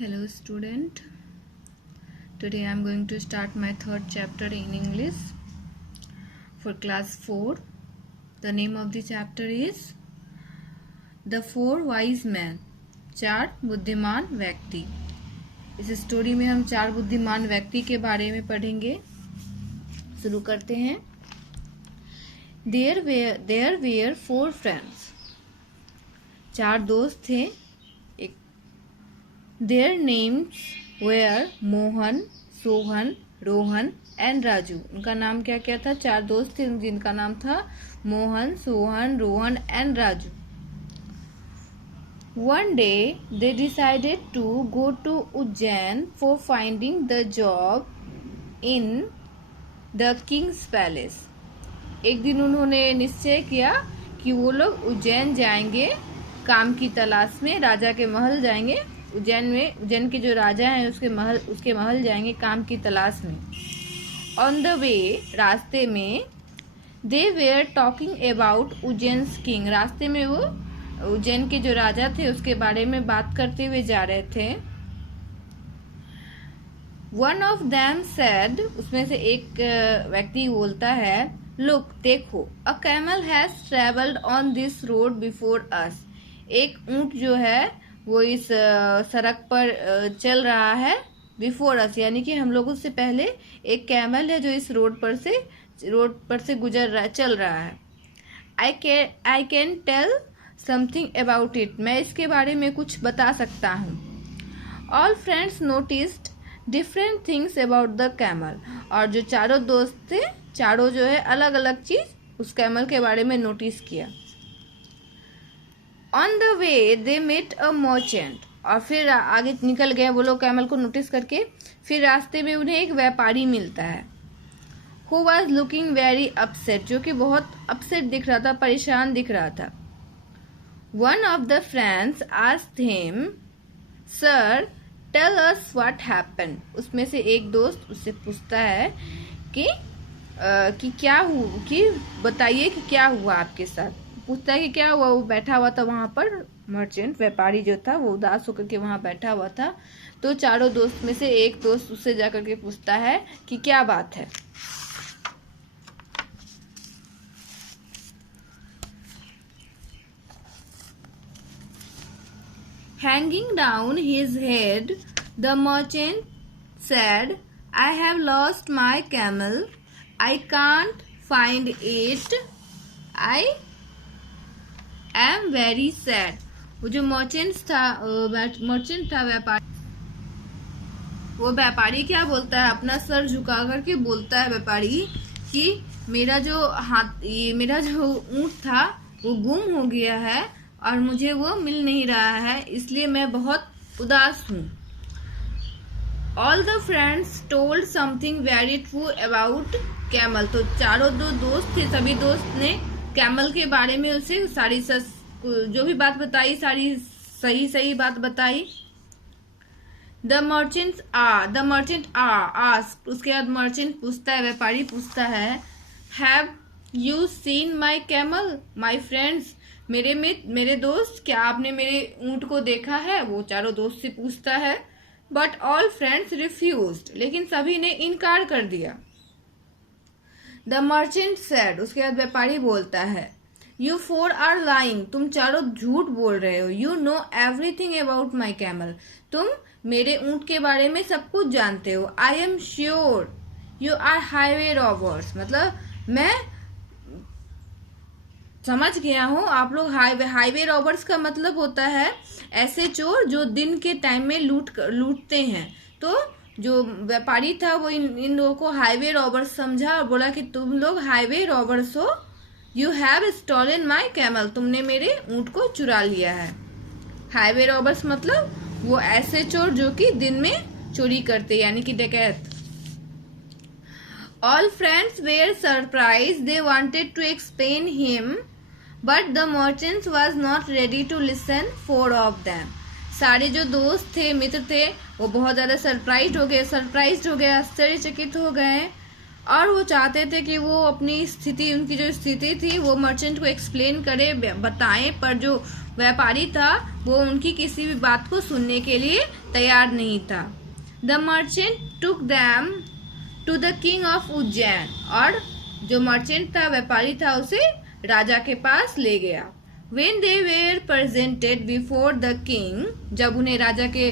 Hello student, today I am going to start my third chapter in English for class 4. The name of the chapter is The Four Wise Men, चार बुद्धिमान व्यक्ति। इस story में हम चार बुद्धिमान व्यक्ति के बारे में पढ़ेंगे। शुरू करते हैं। There were four friends, चार दोस्त थे। Their names were Mohan, Sohan, Rohan and Raju. उनका नाम क्या क्या था? चार दोस्त थे जिनका नाम था Mohan, Sohan, Rohan and Raju. One day they decided to go to Ujjain for finding the job in the king's palace. एक दिन उन्होंने निश्चय किया कि वो लोग उज्जैन जाएंगे काम की तलाश में, राजा के महल जाएंगे। उज्जैन के जो राजा हैं उसके महल जाएंगे काम की तलाश में। ऑन द वे, रास्ते में, दे वेयर टॉकिंग अबाउट उज्जैन्स किंग। रास्ते में वो उज्जैन के जो राजा थे उसके बारे में बात करते हुए जा रहे थे। वन ऑफ देम सेड, उसमें से एक व्यक्ति बोलता है, लुक, देखो, a camel has travelled on this road before us. एक ऊंट जो है वो इस सड़क पर चल रहा है। बिफोर अस यानी कि हम लोगों से पहले एक कैमल है जो इस रोड पर से गुजर रहा, चल रहा है। I can tell something about it. मैं इसके बारे में कुछ बता सकता हूँ। All friends noticed different things about the camel. और जो चारों दोस्त थे, चारों जो है अलग अलग चीज उस कैमल के बारे में नोटिस किया। On the way they met a merchant. और फिर आगे निकल गए वो लोग कैमल को नोटिस करके। फिर रास्ते में उन्हें एक व्यापारी मिलता है। Who was looking very upset, जो कि बहुत अपसेट दिख रहा था, परेशान दिख रहा था। One of the friends asked him, sir tell us what happened. उसमें से एक दोस्त उससे पूछता है कि क्या हुआ, कि बताइए कि क्या हुआ आपके साथ। पूछता है कि क्या हुआ। वो बैठा हुआ था वहां पर, मर्चेंट व्यापारी जो था वो उदास होकर के वहां बैठा हुआ था। तो चारों दोस्त में से एक दोस्त उससे जाकर के पूछता है कि क्या बात है। Hanging down his head, the merchant said, I have lost my camel. I can't find it. I am very sad. वो जो मर्चेंट था व्यापारी क्या बोलता है, अपना सर झुका करके बोलता है व्यापारी कि मेरा जो ऊंट था वो गुम हो गया है और मुझे वो मिल नहीं रहा है, इसलिए मैं बहुत उदास हूँ। All the friends told something very true about camel. तो चारों दो दोस्त थे, सभी दोस्त ने कैमल के बारे में उसे सारी जो भी बात बताई, सारी सही बात बताई। द मर्चेंट आस्क्ड, उसके बाद मर्चेंट पूछता है, व्यापारी पूछता है, have you seen my camel my friends. मेरे दोस्त, क्या आपने मेरे ऊंट को देखा है? वो चारों दोस्त से पूछता है। बट ऑल फ्रेंड्स रिफ्यूज्ड, लेकिन सभी ने इनकार कर दिया। द मर्चेंट सेड, उसके बाद व्यापारी बोलता है, यू फोर आर लाइंग, तुम चारों झूठ बोल रहे हो। You know everything about my camel, तुम मेरे ऊंट के बारे में सब कुछ जानते हो। I am sure you are highway robbers, मतलब मैं समझ गया हूँ आप लोग हाईवे रॉबर्स का मतलब होता है ऐसे चोर जो दिन के टाइम में लूटते हैं। तो जो व्यापारी था वो इन लोगों को हाईवे रॉबर्स समझा और बोला कि तुम लोग हाईवे रॉबर्स हो। You have stolen my camel, तुमने मेरे ऊंट को चुरा लिया है। हाईवे रॉबर्स मतलब वो ऐसे चोर जो कि दिन में चोरी करते, यानी कि डकैत। All friends were surprise, they wanted to explain him but the merchant was not ready to listen. Four of them, सारे जो दोस्त थे, मित्र थे, वो बहुत ज्यादा सरप्राइज हो गए, आश्चर्यचकित हो गए। और वो चाहते थे कि वो अपनी स्थिति, उनकी जो स्थिति थी वो मर्चेंट को एक्सप्लेन करे, बताएं, पर जो व्यापारी था वो उनकी किसी भी बात को सुनने के लिए तैयार नहीं था। The merchant took them to the king of Ujjain, और जो मर्चेंट था, व्यापारी था, उसे राजा के पास ले गया। When they were presented before the king, जब उन्हें राजा के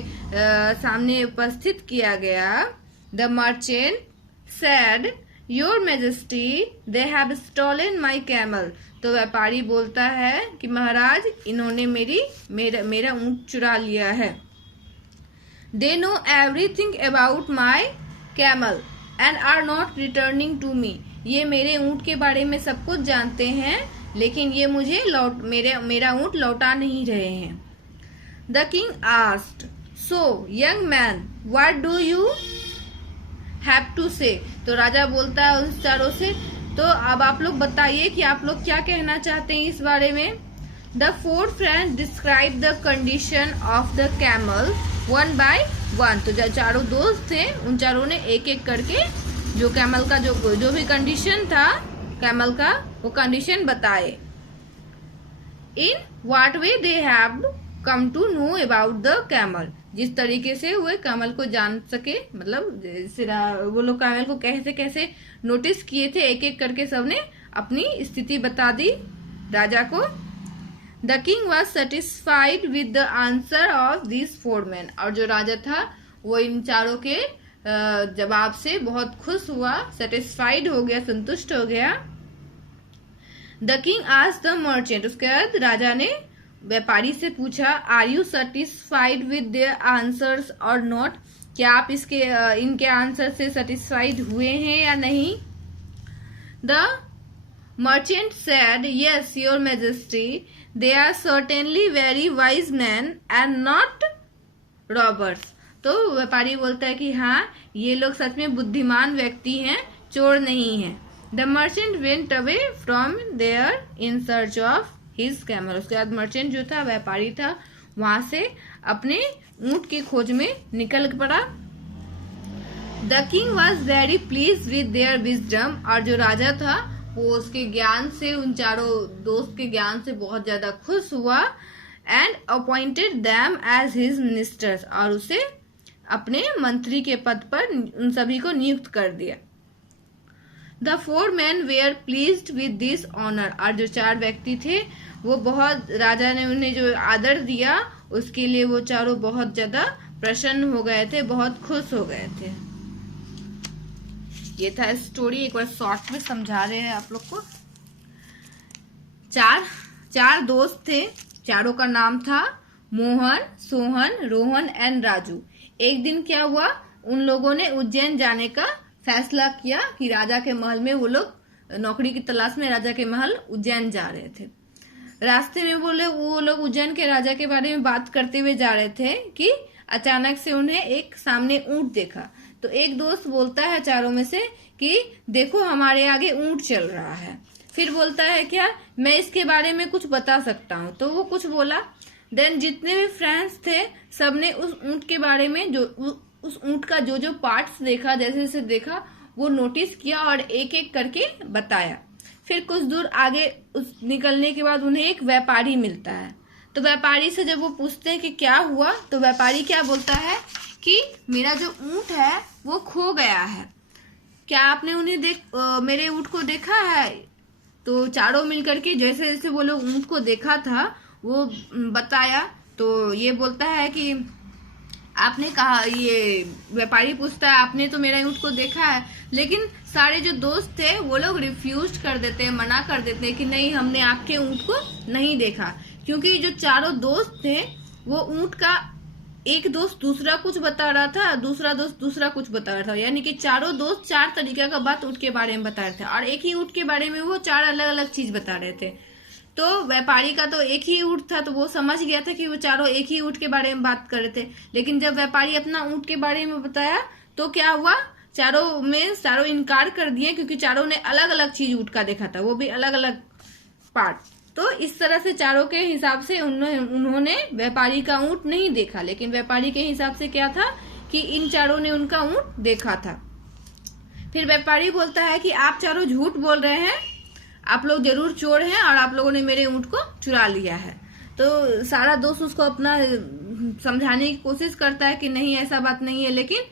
सामने उपस्थित किया गया, the merchant said, Your Majesty, they have stolen my camel. तो व्यापारी बोलता है कि महाराज, इन्होंने मेरा ऊंट चुरा लिया है। They know everything about my camel and are not returning to me. ये मेरे ऊंट के बारे में सब कुछ जानते हैं, लेकिन ये मुझे मेरा ऊंट लौटा नहीं रहे हैं। The king asked, so young man, what do you have to say. तो राजा बोलता है उन चारों से, तो अब आप लोग बताइए कि आप लोग क्या कहना चाहते हैं इस बारे में। The four friends describe the condition of the camel one by one. तो जो चारों दोस्त थे, उन चारों ने एक एक करके जो कैमल का जो भी कंडीशन था कैमल का, वो कंडीशन बताए। In what way they have come to know about the camel, जिस तरीके से वो कैमल को जान सके, मतलब वो लोग कैमल को कैसे कैसे नोटिस किए थे, एक एक करके सबने अपनी स्थिति बता दी राजा को। The king was satisfied with the answer of this four man, और जो राजा था वो इन चारों के जवाब से बहुत खुश हुआ, सेटिस्फाइड हो गया, संतुष्ट हो गया। The king asked the merchant, उसके बाद राजा ने व्यापारी से पूछा, are you satisfied with their answers और नॉट, क्या आप इनके आंसर से सेटिस्फाइड हुए हैं या नहीं। The merchant said, yes your majesty, they are certainly very wise man and not robbers. तो व्यापारी बोलता है कि हाँ, ये लोग सच में बुद्धिमान व्यक्ति हैं, चोर नहीं हैं। The merchant went away from there in search of his camel. उसके बाद मर्चेंट जो था, व्यापारी था, वहां से अपने ऊंट की खोज में निकल पड़ा। The king was very please with their wisdom, और जो राजा था वो उसके ज्ञान से, उन चारों दोस्त के ज्ञान से बहुत ज्यादा खुश हुआ। And appointed them as his ministers, और उसे अपने मंत्री के पद पर उन सभी को नियुक्त कर दिया। The four man were pleased with this honour, और जो चार व्यक्ति थे वो बहुत, राजा ने उन्हें जो आदर दिया उसके लिए वो चारों बहुत ज्यादा प्रसन्न हो गए थे, बहुत खुश हो गए थे। ये था स्टोरी, एक बार शॉर्ट में समझा रहे हैं आप लोग को। चार दोस्त थे, चारों का नाम था मोहन, सोहन, रोहन एंड राजू। एक दिन क्या हुआ, उन लोगों ने उज्जैन जाने का फैसला किया कि राजा के महल में, वो लोग नौकरी की तलाश में राजा के महल उज्जैन जा रहे थे। रास्ते में वो लोग उज्जैन के राजा के बारे में बात करते हुए जा रहे थे कि अचानक से उन्हें एक सामने ऊंट देखा। तो एक दोस्त बोलता है चारों में से कि देखो हमारे आगे ऊंट चल रहा है। फिर बोलता है क्या, मैं इसके बारे में कुछ बता सकता हूँ। तो वो कुछ बोला। देन जितने भी फ्रेंड्स थे सबने उस ऊंट के बारे में, उस ऊंट का जो पार्ट्स देखा, जैसे जैसे देखा, वो नोटिस किया और एक एक करके बताया। फिर कुछ दूर आगे निकलने के बाद उन्हें एक व्यापारी मिलता है। तो व्यापारी से जब वो पूछते हैं कि क्या हुआ, तो व्यापारी क्या बोलता है कि मेरा जो ऊंट है वो खो गया है, क्या आपने मेरे ऊंट को देखा है। तो चारों मिलकर के जैसे जैसे वो लोग ऊंट को देखा था वो बताया। तो ये बोलता है कि आपने कहा, ये व्यापारी पूछता है आपने तो मेरा ऊंट को देखा है, लेकिन सारे जो दोस्त थे वो लोग रिफ्यूज कर देते हैं, मना कर देते हैं कि नहीं, हमने आपके ऊंट को नहीं देखा। क्योंकि जो चारों दोस्त थे वो ऊंट का, एक दोस्त दूसरा कुछ बता रहा था, दूसरा दोस्त दूसरा कुछ बता रहा था, यानी कि चारों दोस्त चार तरीके का बात ऊंट के बारे में बता रहे थे और एक ही ऊंट के बारे में वो चार अलग अलग चीज बता रहे थे। तो व्यापारी का तो एक ही ऊंट था, तो वो समझ गया था कि वो चारों एक ही ऊंट के बारे में बात कर रहे थे। लेकिन जब व्यापारी अपना ऊंट के बारे में बताया तो क्या हुआ, चारों इनकार कर दिए, क्योंकि चारों ने अलग अलग चीज ऊंट का देखा था, वो भी अलग अलग पार्ट। तो इस तरह से चारों के हिसाब से उन्होंने व्यापारी का ऊंट नहीं देखा, लेकिन व्यापारी के हिसाब से क्या था कि इन चारों ने उनका ऊंट देखा था। फिर व्यापारी बोलता है कि आप चारों झूठ बोल रहे हैं, आप लोग जरूर चोर हैं और आप लोगों ने मेरे ऊंट को चुरा लिया है। तो सारा दोस्त उसको अपना समझाने की कोशिश करता है कि नहीं ऐसा बात नहीं है, लेकिन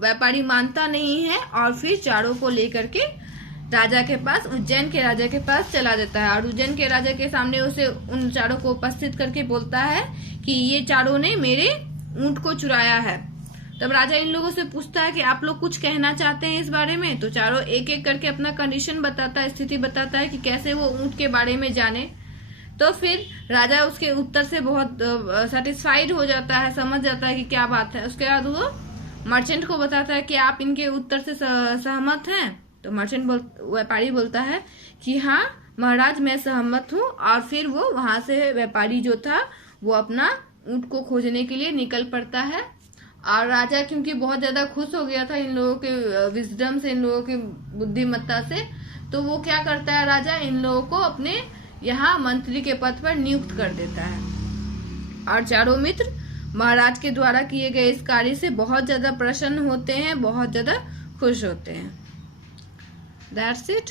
व्यापारी मानता नहीं है और फिर चारों को लेकर के राजा के पास, उज्जैन के राजा के पास चला जाता है। और उज्जैन के राजा के सामने उसे उन चारों को उपस्थित करके बोलता है कि ये चारों ने मेरे ऊंट को चुराया है। तब राजा इन लोगों से पूछता है कि आप लोग कुछ कहना चाहते हैं इस बारे में। तो चारों एक एक करके अपना कंडीशन बताता है, स्थिति बताता है कि कैसे वो ऊंट के बारे में जाने। तो फिर राजा उसके उत्तर से बहुत सेटिस्फाइड हो जाता है, समझ जाता है कि क्या बात है। उसके बाद वो मर्चेंट को बताता है कि आप इनके उत्तर से सहमत हैं। तो व्यापारी बोलता है कि हाँ महाराज मैं सहमत हूँ। और फिर वो वहां से व्यापारी जो था वो अपना ऊंट को खोजने के लिए निकल पड़ता है। और राजा क्योंकि बहुत ज्यादा खुश हो गया था इन लोगों के विजडम से, इन लोगों की बुद्धिमत्ता से, तो वो क्या करता है राजा इन लोगों को अपने यहाँ मंत्री के पद पर नियुक्त कर देता है। और चारों मित्र महाराज के द्वारा किए गए इस कार्य से बहुत ज्यादा प्रसन्न होते हैं, बहुत ज्यादा खुश होते हैं। That's it.